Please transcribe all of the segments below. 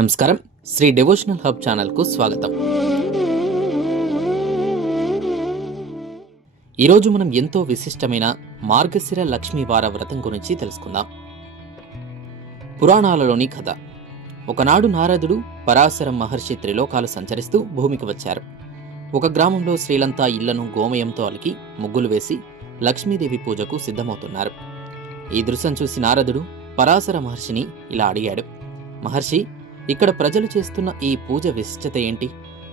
నమస్కారం. Shri devotional hub ఛానల్కు స్వాగతం. ఈరోజు మనం ఎంతో విశిష్టమైన మార్గశిర లక్ష్మీ వార వ్రతం గురించి తెలుసుకుందాం. పురాణాలలోని కథ. ఒకనాడు నారదుడు పరాశరం మహర్షి త్రిలోకాలు సంచరిస్తూ భూమికి వచ్చారు. ఒక గ్రామంలో స్త్రీలంతా ఇళ్ళను గోమయంతో అలికి ముగ్గులు వేసి లక్ష్మీదేవి పూజకు సిద్ధమవుతున్నారు. ఈ దృశ్యం చూసి నారదుడు పరాశర మహర్షిని ఇలా అడిగాడు. మహర్షి ఇక్కడ ప్రజలు చేస్తున్న ఈ పూజ విశిష్టత ఏంటి?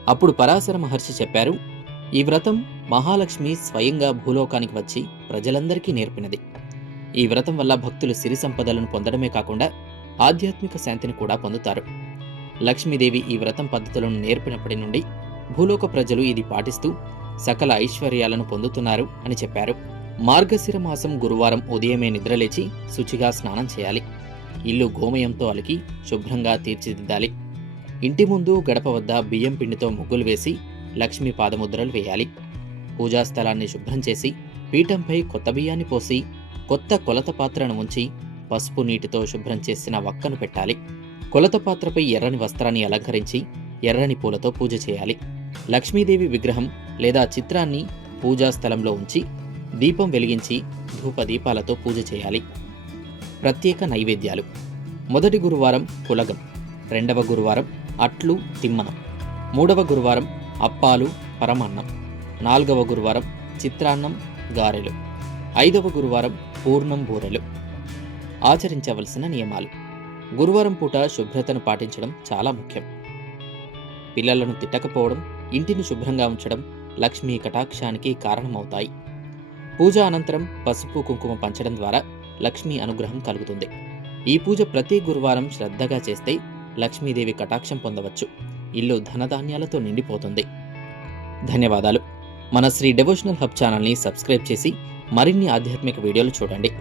అప్పుడు పరాశర మహర్షి చెప్పారు ఈ వ్రతం మహాలక్ష్మి స్వయంగా భూలోకానికి వచ్చి ప్రజలందరికీ నేర్పినది. ఈ వ్రతం వల్ల భక్తులు సిరి సంపదలను పొందడమే కాకుండా ఆధ్యాత్మిక శాంతిని కూడా పొందుతారు. లక్ష్మీదేవి ఈ వ్రతం పద్ధతులను నేర్పినప్పటి నుండి భూలోక ప్రజలు ఇది పాటిస్తూ సకల ఐశ్వర్యాలను పొందుతున్నారు అని చెప్పారు. మార్గశిర మాసం గురువారం ఉదయమే నిద్రలేచి శుచిగా స్నానం చేయాలి. ఇల్లు గోమయంతో అలికి శుభ్రంగా తీర్చిదిద్దాలి. ఇంటి ముందు గడప వద్ద బియ్యం పిండితో ముగ్గులు వేసి లక్ష్మీ పాదముద్రలు వేయాలి. పూజా స్థలాన్ని శుభ్రం చేసి పీఠంపై కొత్త బియ్యాన్ని పోసి కొత్త కొలత పాత్రను ఉంచి పసుపు నీటితో శుభ్రం చేసిన వక్కను పెట్టాలి. కొలత పాత్రపై ఎర్రని వస్త్రాన్ని అలంకరించి ఎర్రని పూలతో పూజ చేయాలి. లక్ష్మీదేవి విగ్రహం లేదా చిత్రాన్ని పూజా స్థలంలో ఉంచి దీపం వెలిగించి ధూప దీపాలతో పూజ చేయాలి. ప్రత్యేక నైవేద్యాలు. మొదటి గురువారం పులగం రెండవ గురువారం అట్లు తిమ్మనం మూడవ గురువారం అప్పాలు పరమాన్నం నాలుగవ గురువారం చిత్రాన్నం గారెలు ఐదవ గురువారం పూర్ణం బూరెలు. ఆచరించవలసిన నియమాలు. గురువారం పూట శుభ్రతను పాటించడం చాలా ముఖ్యం. పిల్లలను తిట్టకపోవడం ఇంటిని శుభ్రంగా ఉంచడం లక్ష్మీ కటాక్షానికి కారణమవుతాయి. పూజ అనంతరం పసుపు కుంకుమ పంచడం ద్వారా లక్ష్మీ అనుగ్రహం కలుగుతుంది. ఈ పూజ ప్రతి గురువారం శ్రద్ధగా చేస్తే లక్ష్మీదేవి కటాక్షం పొందవచ్చు. ఇల్లు ధనధాన్యాలతో నిండిపోతుంది. ధన్యవాదాలు. మన శ్రీ డెవోషనల్ హబ్ ఛానల్ని సబ్స్క్రైబ్ చేసి మరిన్ని ఆధ్యాత్మిక వీడియోలు చూడండి.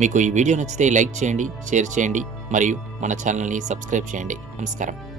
మీకు ఈ వీడియో నచ్చితే లైక్ చేయండి షేర్ చేయండి మరియు మన ఛానల్ని సబ్స్క్రైబ్ చేయండి. నమస్కారం.